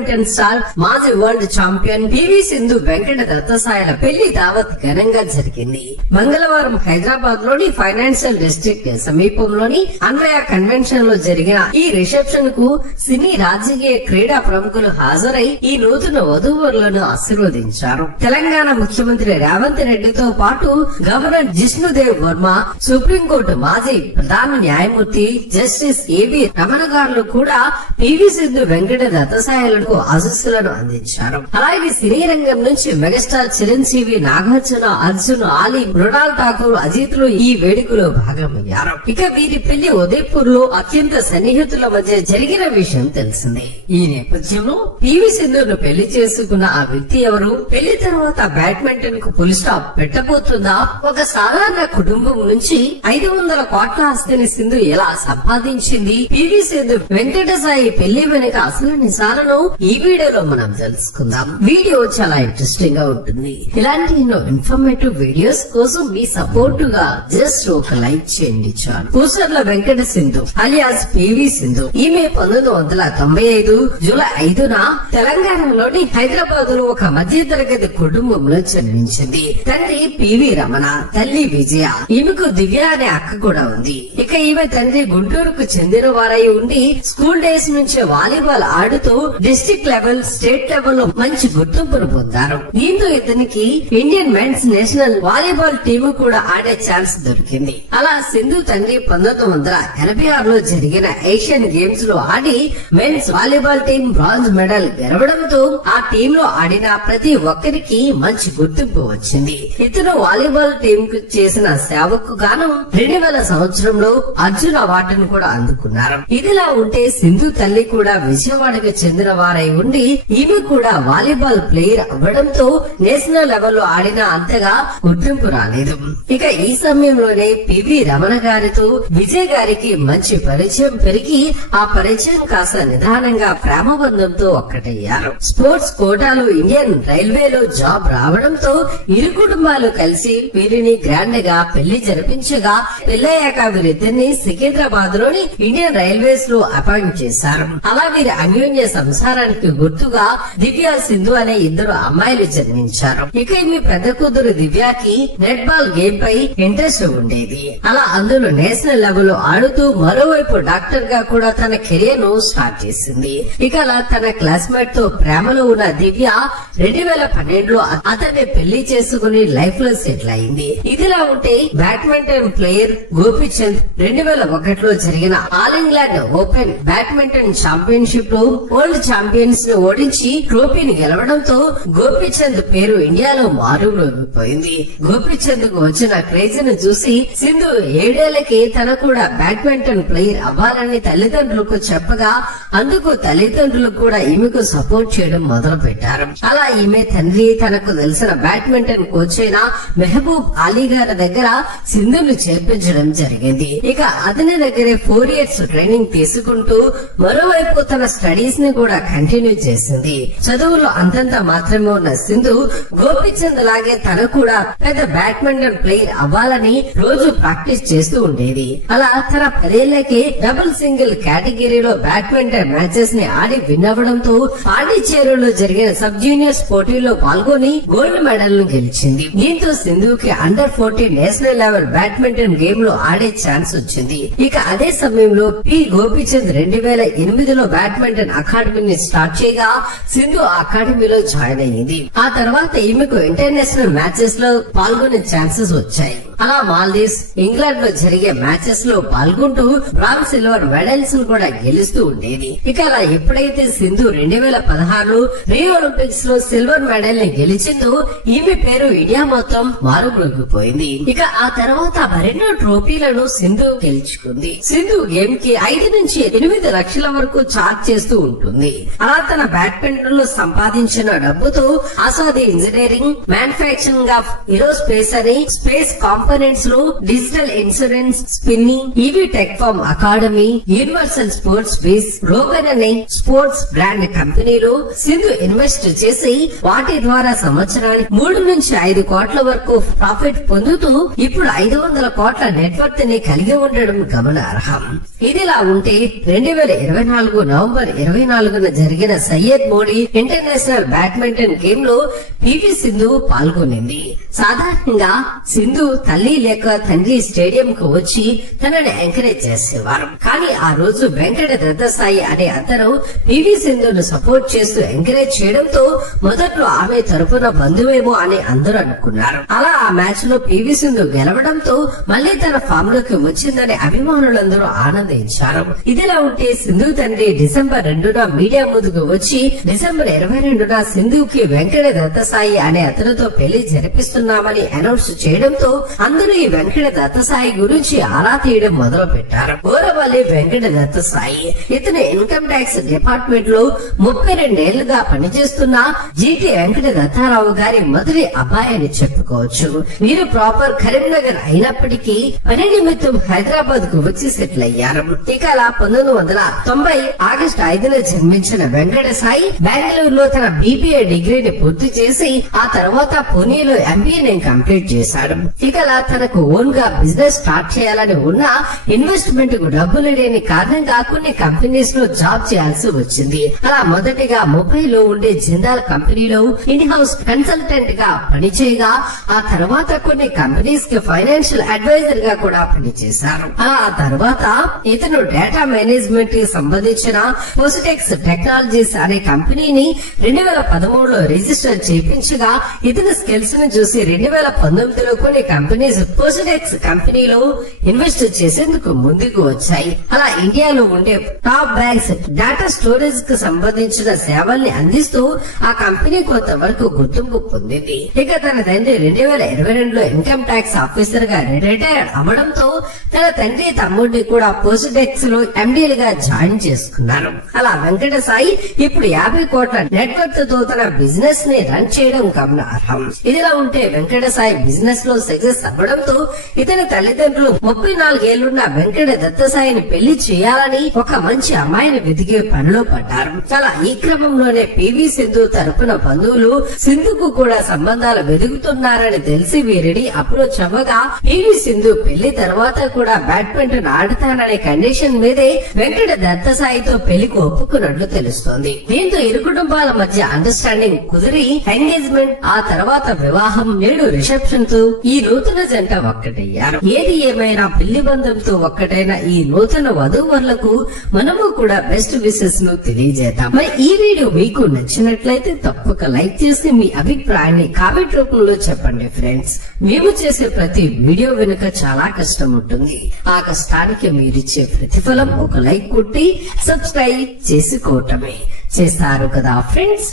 Badminton star మాజీ world champion PV Sindhu Venkata దత్తసాయల పెళ్లి దావత్ ఘనంగా జరిగింది. మంగళవారం హైదరాబాద్ లోని ఫైనాన్షియల్ డిస్ట్రిక్ట్ సమీపంలోని అన్వయ కన్వెన్షన్ లో జరిగిన ఈ రిసెప్షన్ కు సినీ రాజకీయ క్రీడా ప్రముఖులు హాజరై ఈ నూతన వధూవరులను ఆశీర్వదించారు. తెలంగాణ ముఖ్యమంత్రి రేవంత్ రెడ్డితో పాటు గవర్నర్ జిష్ణుదేవ్ వర్మ, సుప్రీంకోర్టు మాజీ ప్రధాన న్యాయమూర్తి జస్టిస్ ఏవి రమణ గారు కూడా పివి సింధు వెంకట దత్తసాయలకు ఆశీస్సులను అందించారు. అలాగే సినీ రంగం నుంచి మెగాస్టార్ చిరంజీవి, నాగార్జున, అర్జున్, ఆలీ, మృణాల్ ఠాకూర్, అజిత్ లు ఈ వేడుకలో భాగమయ్యారు. ఇక వీరి పెళ్లి ఉదయపూర్ లో అత్యంత సన్నిహితుల మధ్య జరిగిన విషయం తెలిసిందే. ఈ నేపథ్యంలో పివి సింధును పెళ్లి చేసుకున్న ఆ వ్యక్తి ఎవరు? పెళ్లి తర్వాత బ్యాడ్మింటన్ కు ఫుల్ స్టాప్ పెట్టబోతుందా? ఒక సాధారణ కుటుంబం నుంచి 500 కోట్ల ఆస్తిని సింధు ఎలా సంపాదించింది? పివి సింధు వెంకట సాయి పెళ్లి వెనుక అసలు నిజాలను ఈ వీడియోలో మనం తెలుసుకుందాం. వీడియో చాలా ఇంట్రెస్టింగ్ గా ఉంటుంది. ఇలాంటి ఎన్నో ఇన్ఫర్మేటివ్ వీడియోస్ కోసం మీ సపోర్ట్ గా జస్ట్ ఒక లైక్ చేయండి చాలు. పూసర్ల వెంకట సింధు అలియాస్ పివి సింధు ఈమె 1995 జూలై 5న తెలంగాణలోని హైదరాబాద్ లో ఒక మధ్య తరగతి కుటుంబంలో జన్మించింది. తండ్రి పివి రమణ, తల్లి విజయ. ఈమెకు దివ్య అనే అక్క కూడా ఉంది. ఇక ఈమె తండ్రి గుంటూరుకు చెందిన వారై ఉండి స్కూల్ డేస్ నుంచే వాలీబాల్ ఆడుతూ డిస్ట్రిక్ట్ లెవెల్, స్టేట్ లెవెల్ లో మంచి గుర్తింపును పొందారు. దీంతో ఇతనికి Indian men's national volleyball team కూడా ఆడే ఛాన్స్ దొరికింది. అలా సింధు తండ్రి 1986లో జరిగిన ఏషియన్ గేమ్స్ లో ఆడి men's volleyball team bronze medal గెలవడంతో ఆ టీమ్ లో ఆడిన ప్రతి ఒక్కరికి మంచి గుర్తింపు వచ్చింది. ఇతను వాలీబాల్ టీం కు చేసిన సేవకు గాను 2000 సంవత్సరంలో అర్జున్ అవార్డును కూడా అందుకున్నారు. ఇదిలా ఉంటే సింధు తల్లి కూడా విజయవాడకు చెందిన వారై ఉండి ఈమె కూడా వాలీబాల్ ప్లేయర్ అవ్వడంతో నేషనల్ లెవెల్ లో ఆడిన అంతగా గుర్తింపు రాలేదు. ఇక ఈ సమయంలోనే పివి రమణ గారితో విజయ్ గారికి మంచి పరిచయం పెరిగి ఆ పరిచయం కాస్త నిదానంగా ప్రేమబంధంతో ఒక్కటయ్యారు. స్పోర్ట్స్ కోటాలో ఇండియన్ రైల్వేలో జాబ్ రావడంతో ఇరు కుటుంబాలు కలిసి వీరిని గ్రాండ్ గా పెళ్లి జరిపించగా పెళ్లయ్యాక వీరిద్దరిని సికింద్రాబాద్ లోని ఇండియన్ రైల్వేస్ లో అపాయింట్ చేశారు. అలా వీరి అన్యోన్య సంసారానికి గుర్తుగా దివ్య, సింధు అనే ఇద్దరు అమ్మాయిలు జన్మించారు. ఇక మీ పెద్ద కూతురు దివ్యకి నెట్ బాల్ గేమ్ పై ఇంట్రెస్ట్ ఉండేది. అలా అందులో నేషనల్ లెవెల్ లో ఆడుతూ మరోవైపు డాక్టర్ గా కూడా తన కెరీర్ ను స్టార్ట్ చేసింది. ఇక అలా తన క్లాస్మేట్ తో ప్రేమలో ఉన్న దివ్య 2012లో అతన్ని పెళ్లి చేసుకుని లైఫ్ లో సెటిల్ అయింది. ఇదిలా ఉంటే బ్యాడ్మింటన్ ప్లేయర్ గోపీచంద్ 2001లో జరిగిన all England open badminton championship లో వరల్డ్ ఛాంపియన్స్ ని ఓడించి ట్రోఫీని గెలవడంతో గోపీచంద్ పేరు ఇండియాలో మారుమోగిపోయింది. గోపీచంద్ కు వచ్చిన క్రేజ్ ను చూసి సింధు 7 ఏళ్లకి తన కూడా బ్యాడ్మింటన్ ప్లేయర్ అవ్వాలని తల్లిదండ్రులకు చెప్పగా అందుకు తల్లిదండ్రులు కూడా ఈమెకు సపోర్ట్ చేయడం మొదలు పెట్టారు. అలా ఈమె తండ్రి తనకు తెలిసిన బ్యాడ్మింటన్ కోచ్ అయిన మెహబూబ్ అలీ గారి దగ్గర సింధును చేర్పించడం జరిగింది. ఇక అతని దగ్గరే 4 ఇయర్స్ ట్రైనింగ్ తీసుకుంటూ మరోవైపు తన స్టడీస్ ని కూడా కంటిన్యూ చేసింది. చదువులో అంతంత మాత్రమే ఉన్న సింధు గోపీచంద్ లాగే తన కూడా పెద్ద బ్యాడ్మింటన్ ప్లేయర్ అవ్వాలని రోజు ప్రాక్టీస్ చేస్తూ ఉండేది. అలా తన 10 ఏళ్లకే డబుల్ సింగిల్ కేటగిరీలో బ్యాడ్మింటన్ మ్యాచెస్ ని ఆడి విన్ అవ్వడంతో పాండిచేరిలో జరిగిన సబ్ జూనియర్స్ పోటీలో పాల్గొని గోల్డ్ మెడల్ ను గెలిచింది. దీంతో సింధుకి under 14 national level badminton game లో ఆడే ఛాన్స్ వచ్చింది. ఇక అదే సమయంలో పి గోపీచంద్ 2008లో బ్యాడ్మింటన్ అకాడమీని స్టార్ట్ చేయగా సింధు అకాడమీలో జాయిన్ అయ్యింది. ఆ తర్వాత ఈమెకు ఇంటర్నేషనల్ మ్యాచెస్ లో పాల్గొనే ఛాన్సెస్ వచ్చాయి. అలా మాల్దీవ్స్, ఇంగ్లాండ్ లో జరిగే మ్యాచెస్ లో పాల్గొంటూ బ్రాంజ్, సిల్వర్ మెడల్స్ కూడా గెలుస్తూ ఉండేది. ఇక అలా ఎప్పుడైతే సింధు 2016లో రియో ఒలింపిక్స్ లో సిల్వర్ మెడల్ ని గెలిచిందో ఈమె పేరు ఇండియా మొత్తం మారుమోగిపోయింది. ఇక ఆ తర్వాత మరెన్నో ట్రోఫీలను సింధు గెలుచుకుంది. సింధు గేమ్ కి 5 నుంచి 8 లక్షల వరకు చార్జ్ చేస్తూ ఉంటుంది. అలా తన బ్యాడ్మింటన్ లో సంపాదించిన డబ్బుతో ఆసాది ఇంజనీరింగ్, మ్యానుఫ్యాక్చరింగ్ ఆఫ్ ఏరోస్పేస్ అని స్పేస్ కాంపోనెంట్స్ లో digital insurance, spinning, EV tech farm academy, universal sports base, రోగన్ అనే స్పోర్ట్స్ బ్రాండ్ కంపెనీలో సింధు ఇన్వెస్ట్ చేసి వాటి ద్వారా సంవత్సరానికి 3 నుంచి 5 కోట్ల వరకు ప్రాఫిట్ పొందుతూ ఇప్పుడు 500 కోట్ల నెట్వర్క్ ని కలిగి ఉండడం గమనార్హం. ఇదిలా ఉంటే 2024 నవంబర్ 24న జరిగిన Syed Modi international badminton game లో పివి సింధు పాల్గొనింది. సాధారణంగా సింధు తల్లి లేక తండ్రి స్టేడియం కు వచ్చి తనని ఎంకరేజ్ చేసేవారు. కానీ ఆ రోజు వెంకట దత్తసాయి అనే అతను పివి సింధును సపోర్ట్ చేస్తూ ఎంకరేజ్ చేయడంతో మొదట్లో ఆమె తరపున బంధువేమో అని అందరూ అనుకున్నారు. అలా ఆ మ్యాచ్ లో పివి సింధు గెలవడంతో మళ్లీ తన ఫామ్ లోకి వచ్చిందని అభిమానులందరూ ఆనందించారు. ఇదిలా ఉంటే సింధు తండ్రి డిసెంబర్ 2న మీడియా ముందుకు వచ్చి డిసెంబర్ 22న సింధుకి వెంకట దత్తసాయి అనే అతనితో పెళ్లి జరిపిస్తున్నామని అనౌన్స్ చేయడంతో అందరూ ఈ వెంకట దత్తసాయి గురించి ఆరా తీయడం మొదలు పెట్టారు. ఓరవల్లి వెంకట దత్తసాయి ఇతను ఇన్కమ్ ట్యాక్స్ డిపార్ట్మెంట్ లో 32 ఏళ్లుగా పనిచేస్తున్న జీటీ వెంకట దత్తారావు గారి మొదటి అబ్బాయి అని చెప్పుకోవచ్చు. వీరు ప్రాపర్ కరీంనగర్ అయినప్పటికీ పని నిమిత్తం హైదరాబాద్ కు వచ్చి సెటిల్ అయ్యారు. ఇక 1990 ఆగస్టు 5న జన్మించిన వెంకట సాయి బెంగళూరులో తన బీబీఏ డిగ్రీని పూర్తి చేసి ఆ తర్వాత పూణేలో ఎంబీఏ కంప్లీట్ చేశాడు. ఇక తనకు ఓన్ గా బిజినెస్ స్టార్ట్ చేయాలని ఉన్న ఇన్వెస్ట్మెంట్ కు డబ్బులు లేని కారణంగా కొన్ని కంపెనీస్ లో జాబ్ చేయాల్సి వచ్చింది. అలా మొదటిగా ముంబైలో ఉండే జిందాల్ కంపెనీలో ఇన్ హౌస్ కన్సల్టెంట్ గా పనిచేయగా ఆ తర్వాత కొన్ని కంపెనీస్ కి ఫైనాన్షియల్ అడ్వైజర్ గా కూడా పనిచేశారు. ఆ తర్వాత ఇతను డేటా మేనేజ్మెంట్ కి సంబంధించిన పోసిటెక్స్ టెక్నాలజీస్ అనే కంపెనీని 2013లో రిజిస్టర్ చేయించగా ఇతని స్కిల్స్ ను చూసి 2019లో కొన్ని కంపెనీస్ పోసిటెక్స్ కంపెనీలో ఇన్వెస్ట్ చేసేందుకు ముందుకు వచ్చాయి. అలా ఇండియాలో ఉండే టాప్ బ్యాంక్స్ డేటా స్టోరేజ్ కు సంబంధించిన సేవల్ని అందిస్తూ ఆ కంపెనీ కొంతవరకు గుర్తింపు పొందింది. ఇక తన తండ్రి 2022లో ఇన్కమ్ ట్యాక్స్ ఆఫీసర్ గా రిటైర్ అవ్వడంతో తన తండ్రి తమ్ముడిని కూడా పోస్టెక్స్ లో ఎండీలుగా జాయిన్ చేసుకున్నారు. అలా వెంకట సాయి ఇప్పుడు 50 కోట్ల నెట్వర్క్ తో తన బిజినెస్ ని రన్ చేయడం గమనార్హం. ఇదిలా ఉంటే వెంకట సాయి బిజినెస్ లో సక్సెస్ అవ్వడంతో ఇతని తల్లిదండ్రులు 34 ఏళ్లున్న వెంకట దత్తసాయిని పెళ్లి చేయాలని ఒక మంచి అమ్మాయిని వెతికే పనిలో పడ్డారు. అలా ఈ క్రమంలోనే పివి సింధు తరపున బంధువులు సింధుకు కూడా సంబంధాలు వెతుకుతున్నారని తెలిసి వీరిని అప్రోచ్ అవ్వగా పివి సింధు పెళ్లి తర్వాత కూడా బ్యాడ్మింటన్ ఆడతాననే కండిషన్ మీదే వెంకట దత్తసాయితో పెళ్లికి ఒప్పుకున్నట్లు తెలుస్తోంది. దీంతో ఇరు కుటుంబాల మధ్య అండర్స్టాండింగ్ కుదిరి ఎంగేజ్మెంట్ ఆ తర్వాత వివాహం నేడు రిసెప్షన్ తో ఈ నూతన జంట ఒక్కటయ్యారు. ఏది ఏమైనా పెళ్లి బంధంతో ఒక్కటైన ఈ నూతన వధూవరులకు మనము కూడా బెస్ట్ విషెస్ ను తెలియజేద్దాం. మరి ఈ వీడియో మీకు నచ్చినట్లయితే తప్పక లైక్ చేసి మీ అభిప్రాయాన్ని కామెంట్ రూపంలో చెప్పండి ఫ్రెండ్స్. మేము చేసే ప్రతి వీడియో వెనుక చాలా కష్టం ఉంటుంది. ఆ కష్టానికి మీరిచ్చే ప్రతిఫలం ఒక లైక్ కొట్టి సబ్స్క్రైబ్ చేసుకోవటమే. చేస్తారు కదా ఫ్రెండ్స్.